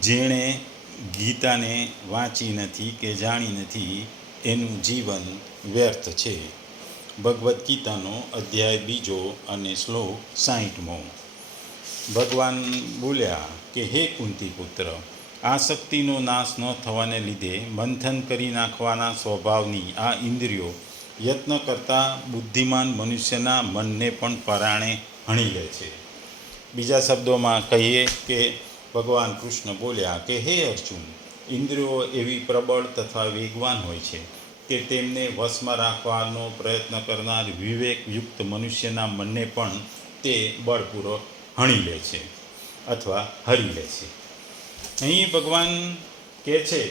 જેણે ગીતાને વાંચી નથી કે જાણી નથી એનું જીવન વ્યર્થ છે. ભગવદ્ ગીતાનો અધ્યાય 2 અને શ્લોક 60મો. ભગવાન બોલ્યા કે હે કુંતી પુત્ર, આસક્તિનો નાશ ન થવાને લીધે મંથન કરી નાખવાના સ્વભાવની આ ઇન્દ્રિયો યત્ન કરતાં બુદ્ધિમાન મનુષ્યના મનને પણ પરાણે હણી લે છે. બીજા શબ્દોમાં કહીએ કે ભગવાન કૃષ્ણ બોલ્યા કે હે અર્જુન, ઇન્દ્રિયો એવી પ્રબળ તથા વેગવાન હોય છે કે તેમને વશમાં રાખવાનો પ્રયત્ન કરનાર વિવેકયુક્ત મનુષ્યના મનને પણ તે બળપૂર્વક હણી લે છે અથવા હરી લે છે. અહીં ભગવાન કહે છે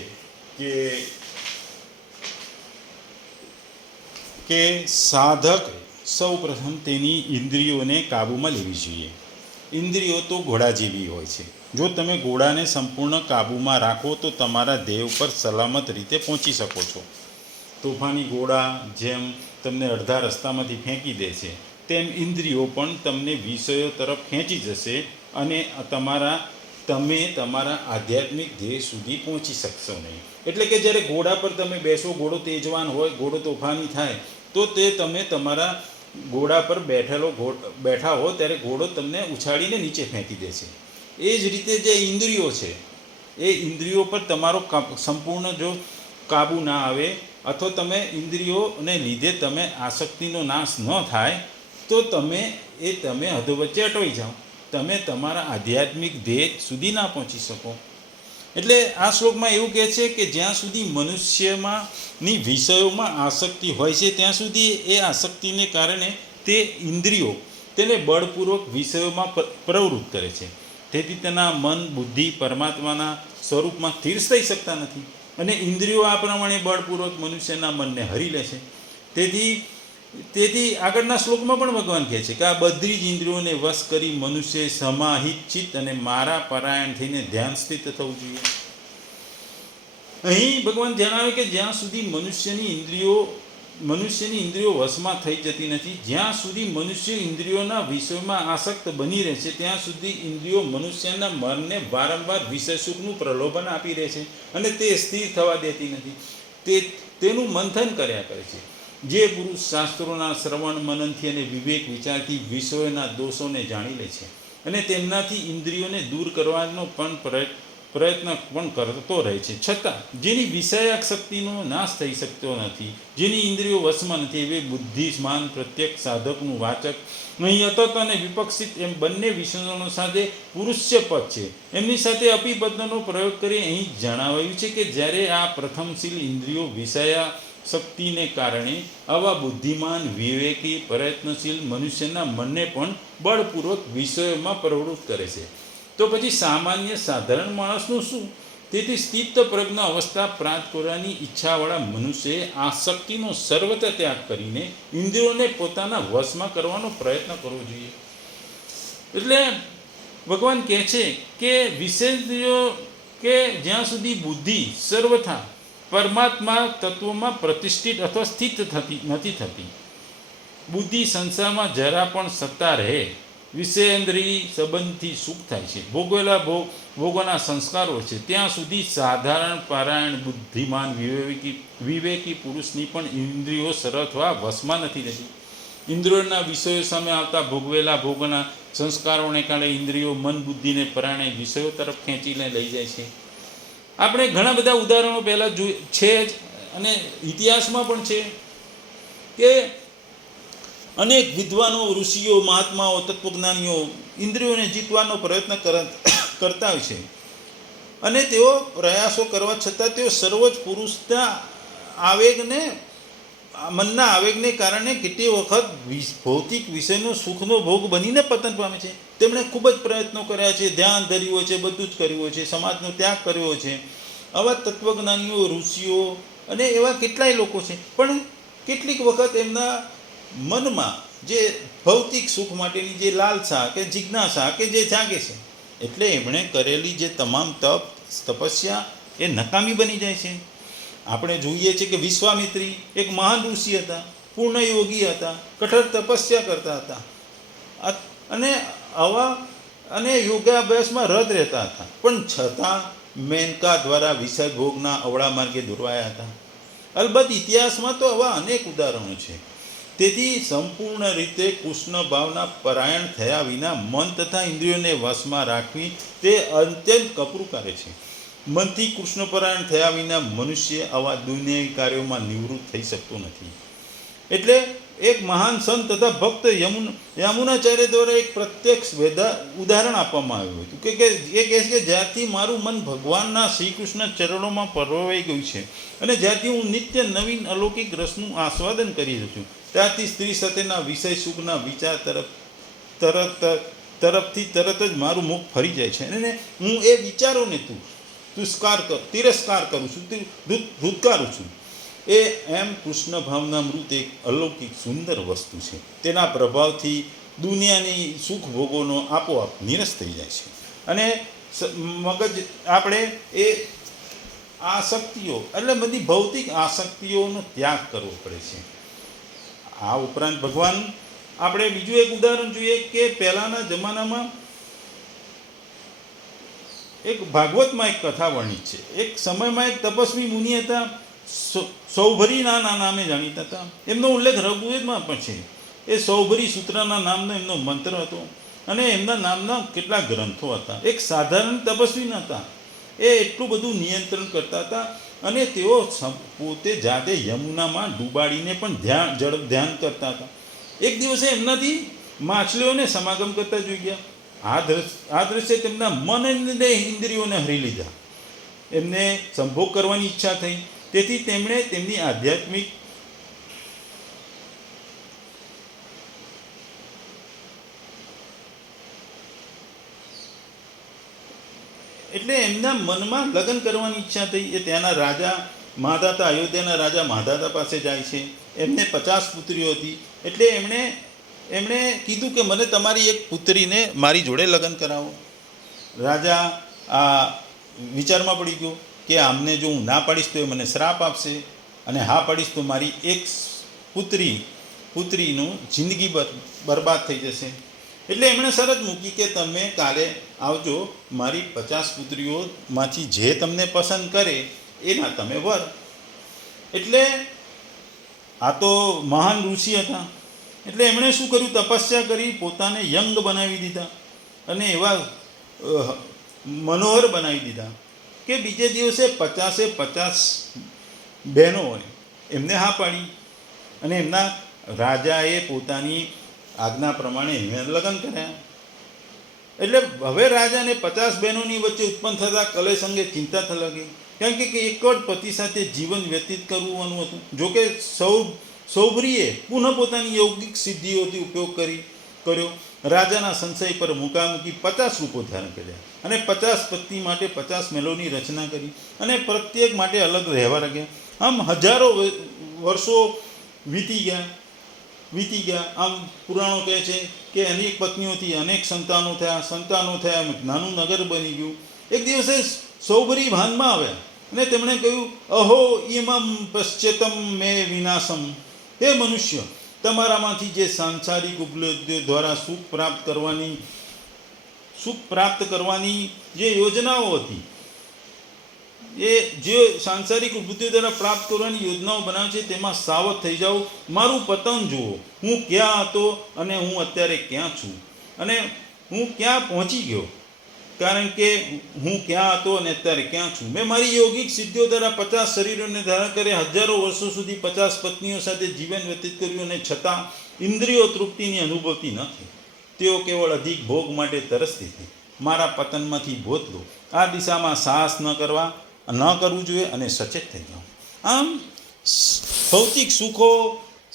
કે સાધક સૌ પ્રથમ તેની ઇન્દ્રિયોને કાબૂમાં લેવી જોઈએ. ઇન્દ્રિયો તો ઘોડા જેવી હોય છે. જો તમે ઘોડાને સંપૂર્ણ કાબૂમાં રાખો તો તમારા ધ્યેય ઉપર સલામત રીતે પહોંચી શકો છો. તોફાની ઘોડા જેમ તમને અડધા રસ્તામાંથી ફેંકી દે છે, તેમ ઇન્દ્રિયો પણ તમને વિષયો તરફ ખેંચી જશે અને તમે તમારા આધ્યાત્મિક ધ્યેય સુધી પહોંચી શકશો નહીં. એટલે કે જ્યારે ઘોડા પર તમે બેસો, ઘોડો તેજવાન હોય, ઘોડો તોફાની થાય, તો તે તમે તમારા ઘોડા પર બેઠા હો ત્યારે ઘોડો તમને ઉછાળીને નીચે ફેંકી દે છે. એ જ રીતે જે ઇન્દ્રિયો છે, એ ઇન્દ્રિયો પર તમારો સંપૂર્ણ જો કાબુ ના આવે અથવા તમે ઇન્દ્રિયોને લીધે તમે આસક્તિનો નાશ ન થાય તો તમે અધોવચ્ચે અટવાઈ જાઓ, તમે તમારા આધ્યાત્મિક ધ્યેય સુધી ના પહોંચી શકો. એટલે આ શ્લોકમાં એવું કહે છે કે જ્યાં સુધી મનુષ્યમાંની વિષયોમાં આસક્તિ હોય છે ત્યાં સુધી એ આસક્તિને કારણે તે ઇન્દ્રિયો તેને બળપૂર્વક વિષયોમાં પ્રવૃત્ત કરે છે. તેથી તેના મન બુદ્ધિ પરમાત્માના સ્વરૂપમાં સ્થિર થઈ શકતા નથી અને ઇન્દ્રિયો આ પ્રમાણે બળપૂર્વક મનુષ્યના મનને હરી લે છે. તેથી આગળના શ્લોકમાં પણ ભગવાન કહે છે કે આ બધી જ ઇન્દ્રિયોને વશ કરી મનુષ્ય સમાહિત ચિત્ત અને મારા પરાયણ થઈને ધ્યાન સ્થિત થવું જોઈએ. અહીં ભગવાન જણાવે કે જ્યાં સુધી મનુષ્યની ઇન્દ્રિયો વશમાં થઈ જતી નથી, જ્યાં સુધી મનુષ્ય ઇન્દ્રિયોના વિષયોમાં આસક્ત બની રહે છે, ત્યાં સુધી ઇન્દ્રિયો મનુષ્યના મનને વારંવાર વિષય સુખનું પ્રલોભન આપી રહે છે અને તે સ્થિર થવા દેતી નથી. તેનું મંથન કર્યા કરે છે. જે પુરુષ શાસ્ત્રોના શ્રવણ મનનથી અને વિવેક વિચારથી વિષયોના દોષોને જાણી લે છે અને તેમનાથી ઇન્દ્રિયોને દૂર કરવાનો પણ પ્રયત્ન પણ કરતો રહે છે, છતાં જેની વિષયાક શક્તિનો નાશ થઈ શકતો નથી, જેની ઇન્દ્રિયો વશમાં નથી, એવી બુદ્ધિમાન પ્રત્યેક સાધકનું વાચક અહીં અતત અને વિપક્ષિત એમ બંને વિશેષણો સાથે પુરુષય પદ છે. એમની સાથે અપિપદનો પ્રયોગ કરી અહીં જણાવાયું છે કે જ્યારે આ પ્રથમશીલ ઇન્દ્રિયો વિષયાશક્તિને કારણે આવા બુદ્ધિમાન વિવેકી પ્રયત્નશીલ મનુષ્યના મનને પણ બળપૂર્વક વિષયોમાં પ્રવૃત્ત કરે છે, તો પછી સામાન્ય સાધારણ માણસનું શું? તેથી સ્થિત પ્રજ્ઞ અવસ્થા પ્રાપ્ત કરવાની ઈચ્છાવાળા મનુષ્યએ આ શક્તિનો સર્વત્ર ત્યાગ કરીને ઇન્દ્રિયોને પોતાના વશમાં કરવાનો પ્રયત્ન કરવો જોઈએ. એટલે ભગવાન કહે છે કે વિષયો કે જ્યાં સુધી બુદ્ધિ સર્વથા પરમાત્મા તત્વમાં પ્રતિષ્ઠિત અથવા સ્થિત નથી થતી, બુદ્ધિ સંસારમાં જરા પણ સત્તા રહે, વિષયેન્દ્રિય સંબંધથી સુખ થાય છે, ભોગવેલા ભોગોના સંસ્કારો છે, ત્યાં સુધી સાધારણ પારાયણ બુદ્ધિમાન વિવેકી પુરુષની પણ ઇન્દ્રિયો સર્વથા વશમાં નથી રહેતી. ઇન્દ્રિયોના વિષયો સામે આવતા ભોગવેલા ભોગોના સંસ્કારોને કારણે ઇન્દ્રિયો મન બુદ્ધિને પરાણે વિષયો તરફ ખેંચીને લઈ જાય છે. આપણે ઘણા બધા ઉદાહરણો પહેલાં છે જ અને ઇતિહાસમાં પણ છે કે અનેક વિદ્વાનો, ઋષિઓ, મહાત્માઓ, તત્વજ્ઞાનીઓ ઇન્દ્રિયોને જીતવાનો પ્રયત્ન કરતા હોય છે અને તેઓ પ્રયાસો કરવા છતાં તેઓ સર્વોચ્ચ પુરુષના મનના આવેગને કારણે કેટલી વખત ભૌતિક વિષયનો સુખનો ભોગ બનીને પતન પામે છે. તેમણે ખૂબ જ પ્રયત્નો કર્યા છે, ધ્યાન ધર્યું હોય છે, બધું જ કર્યું હોય છે, સમાજનો ત્યાગ કર્યો છે. આવા તત્વજ્ઞાનીઓ, ઋષિઓ અને એવા કેટલાય લોકો છે, પણ કેટલીક વખત એમના મનમાં જે ભૌતિક સુખ માટેની જે લાલસા કે જિજ્ઞાસા કે જે જાગે છે, એટલે એમણે કરેલી જે તમામ તપસ્યા એ નકામી બની જાય છે. આપણે જોઈએ છીએ કે વિશ્વામિત્રી એક મહાન ઋષિ હતા, પૂર્ણ યોગી હતા, કઠોર તપસ્યા કરતા હતા અને આવા અને યોગાભ્યાસમાં રત રહેતા હતા, પણ છતાં મેનકા દ્વારા વિષય ભોગના અવળા માર્ગે દોરવાયા હતા. અલબત્ત ઇતિહાસમાં તો આવા અનેક ઉદાહરણો છે. તેથી સંપૂર્ણ રીતે કૃષ્ણ ભાવના પરાયણ થયા વિના મન તથા ઇન્દ્રિયોને વશમાં રાખવી તે અત્યંત કપરું કાર્ય છે. મનથી કૃષ્ણપરાયણ થયા વિના મનુષ્ય આવા દુનિયાવી કાર્યોમાં નિવૃત્ત થઈ શકતો નથી. એટલે એક મહાન સંત તથા ભક્ત યામુનાચાર્ય દ્વારા એક પ્રત્યક્ષ ઉદાહરણ આપવામાં આવ્યું હતું કે એ કહે છે કે જ્યારથી મારું મન ભગવાનના શ્રી કૃષ્ણ ચરણોમાં પરોવાઈ ગયું છે અને જ્યારથી હું નિત્ય નવીન અલૌકિક રસનું આસ્વાદન કરી રહ્યો છું, ત્યારથી સ્ત્રી સાથેના વિષય સુખના વિચાર તરફથી તરત જ મારું મુખ ફરી જાય છે અને હું એ વિચારોને તિરસ્કાર કરું છું, ધૂતકારું છું. એમ કૃષ્ણ ભાવના મૃત એક અલૌકિક સુંદર વસ્તુ છે. તેના પ્રભાવથી દુનિયાની સુખ ભોગોનો આપોઆપ નિરસ થઈ જાય છે અને મગજ આપણે એ આસક્તિઓ એટલે બધી ભૌતિક આસક્તિઓનો ત્યાગ કરવો પડે છે. આ ઉપરાંત ભગવાન આપણે બીજું એક ઉદાહરણ જોઈએ કે પહેલાંના જમાનામાં એક ભાગવતમાં એક કથા વર્ણિત છે. એક સમયમાં એક તપસ્વી મુનિ હતા, સૌભરીના નામે જાણીતા હતા. એમનો ઉલ્લેખ ઋગ્વેદમાં પણ છે. એ સૌભરી સૂત્રના નામનો એમનો મંત્ર હતો અને એમના નામના કેટલાક ગ્રંથો હતા. એક સાધારણ તપસ્વી નહોતા, એ એટલું બધું નિયંત્રણ કરતા હતા અને તેઓ પોતે જાતે યમુનામાં ડૂબાડીને પણ ધ્યાન કરતા હતા. એક દિવસે એમનાથી માછલીઓને સમાગમ કરતા જોઈ ગયા. આ દ્રશ્ય તેમના મન અને ઇન્દ્રિયોને હરી લીધા. એમને સંભોગ કરવાની ઈચ્છા થઈ. તેથી તેમણે તેમની આધ્યાત્મિક એટલે એમના મનમાં લગ્ન કરવાની ઈચ્છા થઈ. એ ત્યાંના રાજા મહાદાતા, અયોધ્યાના રાજા મહાદાતા પાસે જાય છે. એમને 50 પુત્રીઓ હતી. એટલે એમણે કીધું કે મને તમારી એક પુત્રીને મારી જોડે લગ્ન કરાવો. રાજા આ વિચારમાં પડી ગયો કે આમને જો હું ના પાડીશ તો એ મને શ્રાપ આપશે અને હા પાડીશ તો મારી એક પુત્રીનું જિંદગી બરબાદ થઈ જશે. એટલે એમણે શરત મૂકી કે તમે કાલે આવજો, મારી 50 પુત્રીઓમાંથી જે તમને પસંદ કરે એના તમે વર. એટલે આ તો મહાન ઋષિ હતા. એટલે એમણે શું કર્યું, તપસ્યા કરી પોતાને યંગ બનાવી દીધા અને એવા મનોહર બનાવી દીધા કે બીજે દિવસે 50 બહેનો હોય એમને હા પાડી અને એમના રાજાએ પોતાની આજ્ઞા પ્રમાણે એમને લગ્ન કર્યા. એટલે હવે રાજાને 50 બહેનોની વચ્ચે ઉત્પન્ન થતા કલેશ અંગે ચિંતા થવા લાગી, કારણ કે એક જ પતિ સાથે જીવન વ્યતીત કરવાનું હતું. જોકે સૌભરીએ પુનઃ પોતાની યૌગિક સિદ્ધિઓથી ઉપયોગ કર્યો. રાજાના સંશય પર મુકામુકી 50 રૂપો ધારણ કર્યા અને 50 પત્ની માટે 50 મહેલોની રચના કરી અને પ્રત્યેક માટે અલગ રહેવા લાગ્યા. આમ હજારો વર્ષો વીતી ગયા. આમ પુરાણો કહે છે કે અનેક પત્નીઓથી અનેક સંતાનો થયા, નાનું નગર બની ગયું. એક દિવસે સૌભરી ભાનમાં આવ્યા અને તેમણે કહ્યું, અહો ઇમમ પશ્ચેતમ મે વિનાશમ. હે મનુષ્ય, તમારામાંથી જે સાંસારિક ઉપલબ્ધિઓ દ્વારા સુખ પ્રાપ્ત કરવાની જે યોજનાઓ હતી, એ જે સાંસારિક ઉપલબ્ધિઓ દ્વારા પ્રાપ્ત કરવાની યોજનાઓ બનાવે છે તેમાં સાવધ થઈ જાઓ. મારું પતન જુઓ, હું ક્યાં હતો અને હું અત્યારે ક્યાં છું અને હું ક્યાં પહોંચી ગયો. કારણ કે હું ક્યાં હતો અને અત્યારે ક્યાં છું. મેં મારી યોગિક સિદ્ધિઓ દ્વારા 50 શરીરોને ધારણ કરી હજારો વર્ષો સુધી 50 પત્નીઓ સાથે જીવન વ્યતીત કર્યું અને છતાં ઇન્દ્રિયો તૃપ્તિની અનુભવતી નથી. તેઓ કેવળ અધિક ભોગ માટે તરસતી હતી. મારા પતનમાંથી બોધ લો. આ દિશામાં સાહસ ન કરવું જોઈએ અને સચેત થઈ જાઓ. આમ ભૌતિક સુખો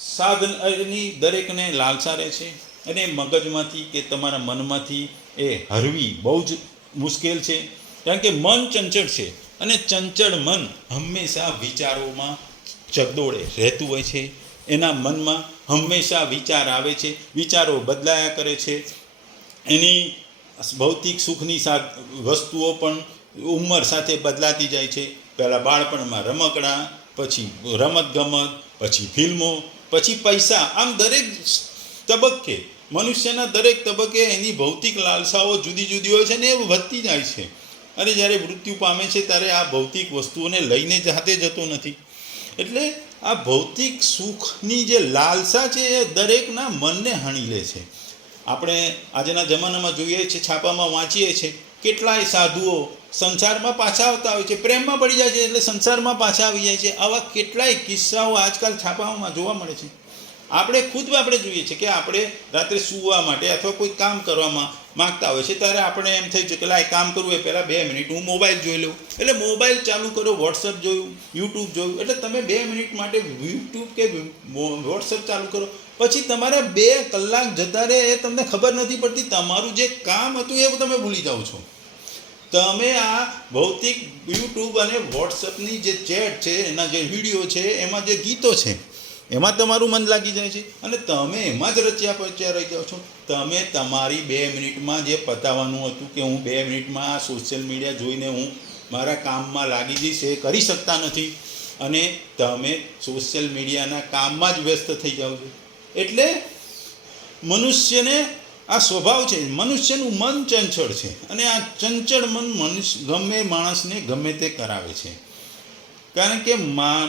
સાધનની દરેકને લાલસા રહે છે અને મગજમાંથી કે તમારા મનમાંથી એ હરવી બહુ જ મુશ્કેલ છે, કારણ કે મન ચંચળ છે અને ચંચળ મન હંમેશા વિચારોમાં ચગદોળે રહેતું હોય છે. એના મનમાં હંમેશા વિચાર આવે છે, વિચારો બદલાયા કરે છે. એની ભૌતિક સુખની વસ્તુઓ પણ ઉંમર સાથે બદલાતી જાય છે. પહેલાં બાળપણમાં રમકડા, પછી રમતગમત, પછી ફિલ્મો, પછી પૈસા. આમ દરેક તબક્કે મનુષ્યના દરેક તબક્કે એની ભૌતિક લાલસાઓ જુદી જુદી હોય છે ને એ વધતી જાય છે, અને જ્યારે મૃત્યુ પામે છે ત્યારે આ ભૌતિક વસ્તુઓને લઈને જાતે જતો નથી. એટલે આ ભૌતિક સુખની જે લાલસા છે એ દરેકના મનને હણી લે છે. આપણે આજના જમાનામાં જોઈએ છીએ, છાપામાં વાંચીએ છીએ, કેટલાય સાધુઓ સંસારમાં પાછા આવતા હોય છે, પ્રેમમાં પડી જાય છે એટલે સંસારમાં પાછા આવી જાય છે. આવા કેટલાય કિસ્સાઓ આજકાલ છાપાઓમાં જોવા મળે છે. આપણે ખુદ આપણે જોઈએ છીએ કે આપણે રાત્રે સૂવા માટે અથવા કોઈ કામ કરવામાં માગતા હોય છે ત્યારે આપણે એમ થઈ છે કે લાય કામ કરવું એ પહેલાં 2 મિનિટ હું મોબાઈલ જોઈ લઉં. એટલે મોબાઈલ ચાલુ કર્યો, વોટ્સઅપ જોયું, યુટ્યુબ જોયું, એટલે તમે 2 મિનિટ માટે યુટ્યુબ કે વોટ્સઅપ ચાલુ કરો, પછી તમારા 2 કલાક જતા રહે એ તમને ખબર નથી પડતી. તમારું જે કામ હતું એ તમે ભૂલી જાઓ છો. તમે આ ભૌતિક યુટ્યુબ અને વોટ્સઅપની જે ચેટ છે, એના જે વિડીયો છે, એમાં જે ગીતો છે, એમાં તમારું મન લાગી જાય છે અને તમે એમાં જ રચ્યા પચ્યા રહી જાઓ છો. તમે તમારી 2 મિનિટમાં જે પતાવવાનું હતું કે હું 2 મિનિટમાં આ સોશિયલ મીડિયા જોઈને હું મારા કામમાં લાગી જઈશ એ કરી શકતા નથી, અને તમે સોશિયલ મીડિયાના કામમાં જ વ્યસ્ત થઈ જાઓ છો. એટલે મનુષ્યને આ સ્વભાવ છે, મનુષ્યનું મન ચંચળ છે, અને આ ચંચળ મન ગમે માણસને ગમે તે કરાવે છે. કારણ કે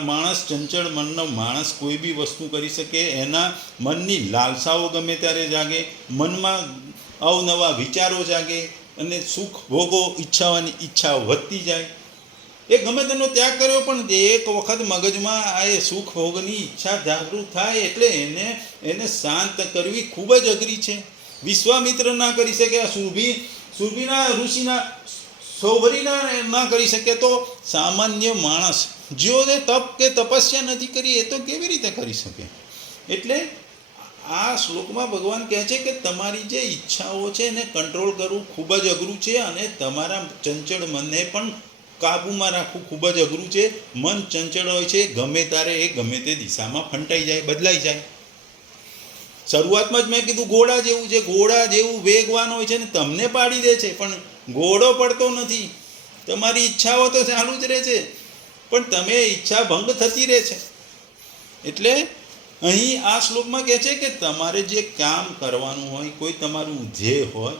માણસ ચંચળ મનનો માણસ કોઈ બી વસ્તુ કરી શકે, એના મનની લાલસાઓ ગમે ત્યારે જાગે, મનમાં અવનવા વિચારો જાગે, અને સુખ ભોગો ઈચ્છાવાની ઈચ્છાઓ વધતી જાય. એ ગમે તેનો ત્યાગ કર્યો પણ એક વખત મગજમાં આ એ સુખ ભોગની ઈચ્છા જાગૃત થાય એટલે એને શાંત કરવી ખૂબ જ અઘરી છે. વિશ્વામિત્ર ના કરી શકે, આ સુરભીના ઋષિના સૌભરીના ના કરી શકે, તો સામાન્ય માણસ જેઓને તપ કે તપસ્યા નથી કરી એ તો કેવી રીતે કરી શકે? એટલે આ શ્લોકમાં ભગવાન કહે છે કે તમારી જે ઈચ્છાઓ છે એને કંટ્રોલ કરવું ખૂબ જ અઘરું છે, અને તમારા ચંચળ મનને પણ કાબૂમાં રાખવું ખૂબ જ અઘરું છે. મન ચંચળ હોય છે, ગમે ત્યારે એ ગમે તે દિશામાં ફંટાઈ જાય, બદલાઈ જાય. શરૂઆતમાં જ મેં કીધું ઘોડા જેવું છે, ઘોડા જેવું વેગવાન હોય છે ને તમને પાડી દે છે, પણ ઘોડો પડતો નથી. તમારી ઈચ્છાઓ તો ચાલુ જ રહે છે, પણ તમે ઈચ્છા ભંગ થતી રહે છે. એટલે અહીં આ શ્લોકમાં કહે છે કે તમારે જે કામ કરવાનું હોય, કોઈ તમારું ધ્યેય હોય,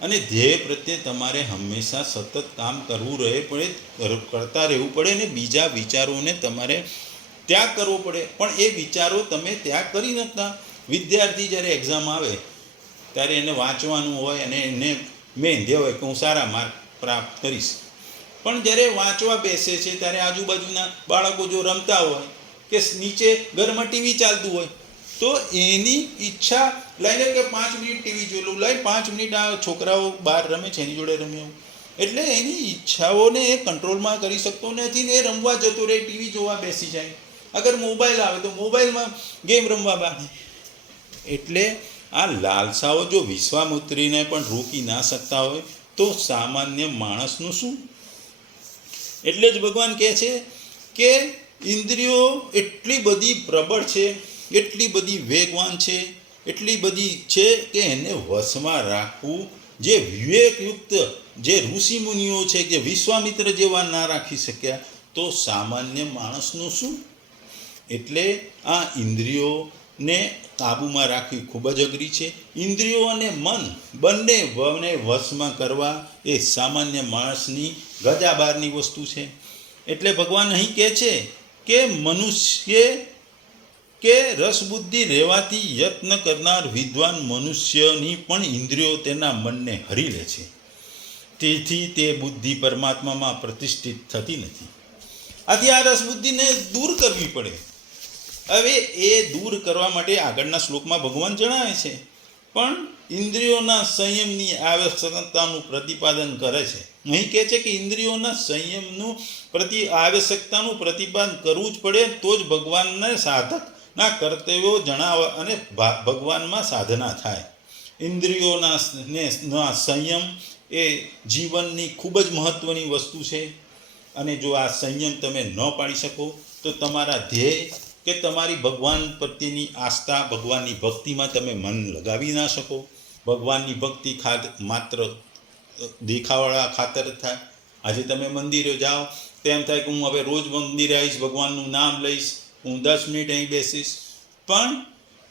અને ધ્યેય પ્રત્યે તમારે હંમેશા સતત કામ કરવું કરતા રહેવું પડે, અને બીજા વિચારોને તમારે ત્યાગ કરવો પડે. પણ એ વિચારો તમે ત્યાગ કરી નતા. વિદ્યાર્થી જ્યારે એક્ઝામ આવે ત્યારે એને વાંચવાનું હોય અને એને મેં ધ્યેય હોય કે હું સારા માર્ક પ્રાપ્ત કરીશ, પણ જ્યારે વાંચવા બેસે છે ત્યારે આજુબાજુના બાળકો જો રમતા હોય કે નીચે ઘરમાં ટીવી ચાલતું હોય, તો એની ઈચ્છા લઈને કે 5 મિનિટ ટીવી જોઈ લઉં, લઈ 5 મિનિટ આ છોકરાઓ બહાર રમે છે એની જોડે રમ્યા. એટલે એની ઈચ્છાઓને એ કંટ્રોલમાં કરી શકતો નથી ને એ રમવા જતો રહે, ટીવી જોવા બેસી જાય. અગર મોબાઈલ આવે તો મોબાઈલમાં ગેમ રમવા બાંધે. એટલે આ લાલસાઓ જો વિશ્વામિત્રીને પણ રોકી ના શકતા હોય તો સામાન્ય માણસનું શું? એટલે જ ભગવાન કહે છે કે ઇન્દ્રિયો એટલી બધી પ્રબળ છે, એટલી બધી વેગવાન છે, એટલી બધી છે કે એને વશમાં રાખવું જે વિવેકયુક્ત જે ઋષિમુનિઓ છે કે વિશ્વામિત્ર જેવા ના રાખી શક્યા, તો સામાન્ય માણસનું શું? એટલે આ ઇન્દ્રિયોને કાબૂમાં રાખવી ખૂબ જ અઘરી છે. ઇન્દ્રિયો અને મન બંને વશમાં કરવા એ સામાન્ય માણસની ગજા બહારની વસ્તુ છે. એટલે ભગવાન અહીં કહે છે કે મનુષ્ય કે રસબુદ્ધિ રહેવાથી યત્ન કરનાર વિદ્વાન મનુષ્યની પણ ઇન્દ્રિયો તેના મનને હરી લે છે, તેથી તે બુદ્ધિ પરમાત્મામાં પ્રતિષ્ઠિત થતી નથી. આથી આ રસબુદ્ધિને દૂર કરવી પડે. હવે એ દૂર કરવા માટે આગળના શ્લોકમાં ભગવાન જણાવે છે, પણ ઇન્દ્રિયોના સંયમની આવશ્યકતાનું પ્રતિપાદન કરે છે. અહીં કહે છે કે ઇન્દ્રિયોના સંયમનું આવશ્યકતાનું પ્રતિપાદન કરવું જ પડે, તો જ ભગવાનને સાધકના કર્તવ્યો જણાવવા અને ભગવાનમાં સાધના થાય. ઇન્દ્રિયોના સંયમ એ જીવનની ખૂબ જ મહત્ત્વની વસ્તુ છે, અને જો આ સંયમ તમે ન પાડી શકો તો તમારા ધ્યેય કે તમારી ભગવાન પ્રત્યેની આસ્થા, ભગવાનની ભક્તિમાં તમે મન લગાવી ના શકો. ભગવાનની ભક્તિ માત્ર દેખાવાળા ખાતર થાય. આજે તમે મંદિરે જાઓ તેમ થાય કે હું હવે રોજ મંદિરે આવીશ, ભગવાનનું નામ લઈશ, હું 10 મિનિટ અહીં બેસીશ, પણ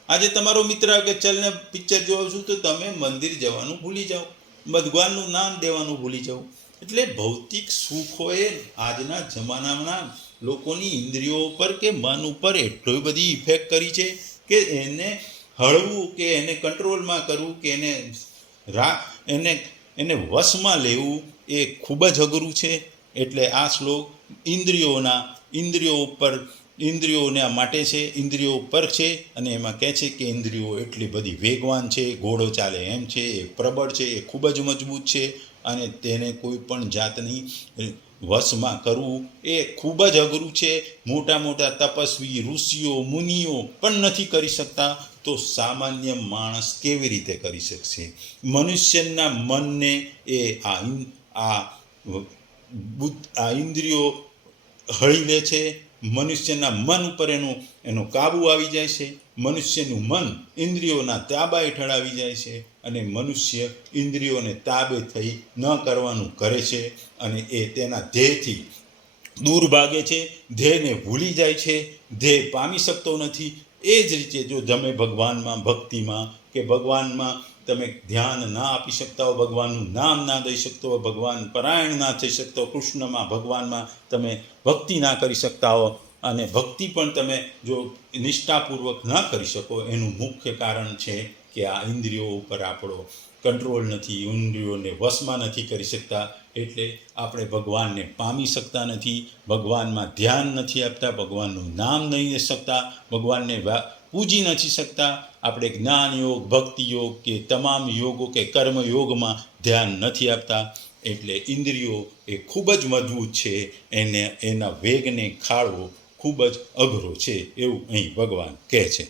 આજે તમારો મિત્ર કે ચલને પિક્ચર જોવા છું તો તમે મંદિર જવાનું ભૂલી જાઓ, ભગવાનનું નામ દેવાનું ભૂલી જાઓ. એટલે ભૌતિક સુખોએ આજના જમાનાના લોકોની ઇન્દ્રિયો ઉપર કે મન ઉપર એટલી બધી ઇફેક્ટ કરી છે કે એને હળવું કે એને કંટ્રોલમાં કરવું કે એને વશમાં લેવું એ ખૂબ જ અઘરું છે. એટલે આ શ્લોક ઇન્દ્રિયોના માટે છે, ઇન્દ્રિયો પર છે. અને એમાં કહે છે કે ઇન્દ્રિયો એટલી બધી વેગવાન છે, ઘોડો ચાલે એમ છે, એ પ્રબળ છે, એ ખૂબ જ મજબૂત છે. અને તેને કોઈ પણ જાતની વશમાં કરવું એ ખૂબ જ અઘરું છે. મોટા મોટા તપસ્વી ઋષિઓ મુનિઓ પણ નથી કરી શકતા, તો સામાન્ય માણસ કેવી રીતે કરી શકશે? મનુષ્યના મનને એ આ ઇન્દ્રિયો હળી લે છે. મનુષ્યના મન ઉપર એનો કાબુ આવી જાય છે. મનુષ્યનું મન ઇન્દ્રિયોના તાબા હેઠળ આવી જાય છે અને મનુષ્ય ઇન્દ્રિયોને તાબે થઈ ન કરવાનું કરે છે અને એ તેના ધ્યેયથી દૂર ભાગે છે, ધ્યેયને ભૂલી જાય છે, ધ્યેય પામી શકતો નથી. એ જ રીતે જો તમે ભગવાનમાં ભક્તિમાં કે ભગવાનમાં તમે ધ્યાન ના આપી શકતા હો, ભગવાનનું નામ ના દઈ શકતો હો, ભગવાન પરાયણ ના થઈ શકતો, કૃષ્ણમાં ભગવાનમાં તમે ભક્તિ ના કરી શકતા હો અને ભક્તિ પણ તમે જો નિષ્ઠાપૂર્વક ન કરી શકો, એનું મુખ્ય કારણ છે કે આ ઇન્દ્રિયો ઉપર આપણો કંટ્રોલ નથી, ઇન્દ્રિયોને વશમાં નથી કરી શકતા. એટલે આપણે ભગવાનને પામી શકતા નથી, ભગવાનમાં ધ્યાન નથી આપતા, ભગવાનનું નામ નહીં લઈ શકતા, ભગવાનને પૂજી નથી શકતા. આપણે જ્ઞાન યોગ, ભક્તિ યોગ કે તમામ યોગો કે કર્મયોગમાં ધ્યાન નથી આપતા. એટલે ઇન્દ્રિયો એ ખૂબ જ મજબૂત છે, એના વેગને ખાળવો ખૂબ જ અઘરો છે, એવું અહીં ભગવાન કહે છે.